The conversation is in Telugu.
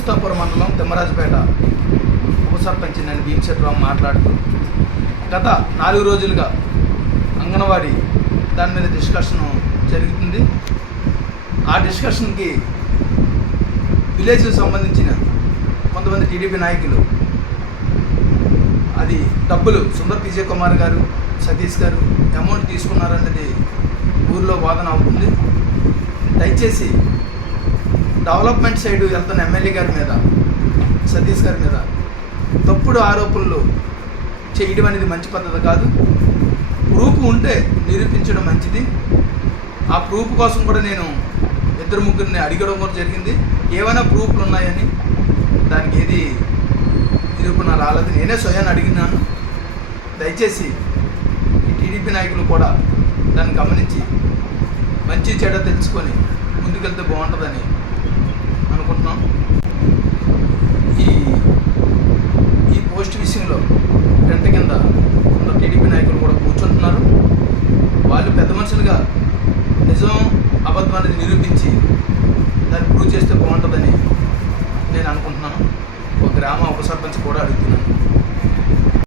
అమలాపురం మండలం తిమ్మరాజుపేట. ఉప సర్పంచ్ నేను భీమశెట్టిరావు మాట్లాడుతూ గత నాలుగు రోజులుగా అంగన్వాడీ దాని మీద డిస్కషన్ జరుగుతుంది. ఆ డిస్కషన్కి విలేజ్కి సంబంధించిన కొంతమంది టీడీపీ నాయకులు అది డబ్బులు సుందర్ పిజే కుమార్ గారు సతీష్ గారు అమౌంట్ తీసుకున్నారన్నది ఊర్లో వాదన అవుతుంది. దయచేసి డెవలప్మెంట్ సైడ్ వెళ్తున్న ఎమ్మెల్యే గారి మీద సతీష్ గారి మీద తప్పుడు ఆరోపణలు చేయడం అనేది మంచి పద్ధతి కాదు. ప్రూఫ్ ఉంటే నిరూపించడం మంచిది. ఆ ప్రూఫ్ కోసం కూడా నేను ఇద్దరు ముగ్గురిని అడగడం కూడా జరిగింది. ఏమైనా ప్రూఫ్లు ఉన్నాయని దానికి ఏది నిరూపణ రాలేదు. నేనే స్వయాన్ని అడిగినాను. దయచేసి ఈ టీడీపీ నాయకులు కూడా దాన్ని గమనించి మంచి చెడ తెలుసుకొని ముందుకెళ్తే బాగుంటుందని పెద్ద మనుషులుగా నిజం అబద్ధాన్ని నిరూపించి దాన్ని ప్రూవ్ చేస్తే బాగుంటుందని నేను అనుకుంటున్నాను. ఒక గ్రామ ఒక సర్పంచ్ కూడా అడుగుతున్నాను.